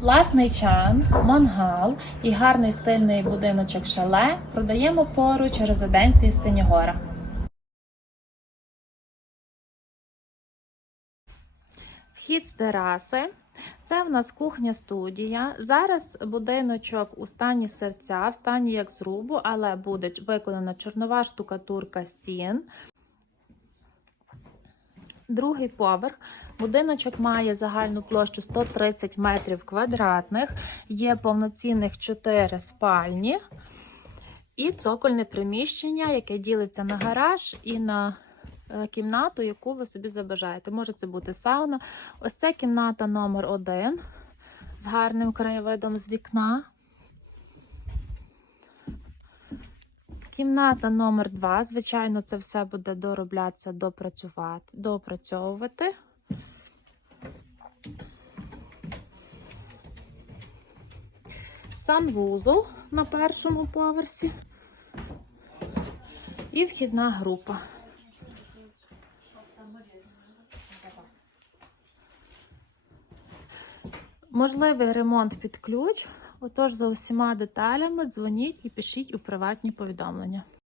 Власний чан, мангал і гарний стильний будиночок шале продаємо поруч резиденції Синігора. Вхід з тераси. Це в нас кухня-студія. Зараз будиночок у стані серця, в стані як зрубу, але буде виконана чорнова штукатурка стін. Другий поверх. Будиночок має загальну площу 130 метрів квадратних, є повноцінних 4 спальні і цокольне приміщення, яке ділиться на гараж і на е, кімнату, яку ви собі забажаєте. Може це бути сауна. Ось це кімната номер 1 з гарним краєвидом з вікна. Кімната номер 2 Звичайно, це все буде дороблятися, допрацювати, допрацьовувати. Санвузол на першому поверсі. І вхідна група. Можливий ремонт під ключ. Отож, за усіма деталями дзвоніть і пишіть у приватні повідомлення.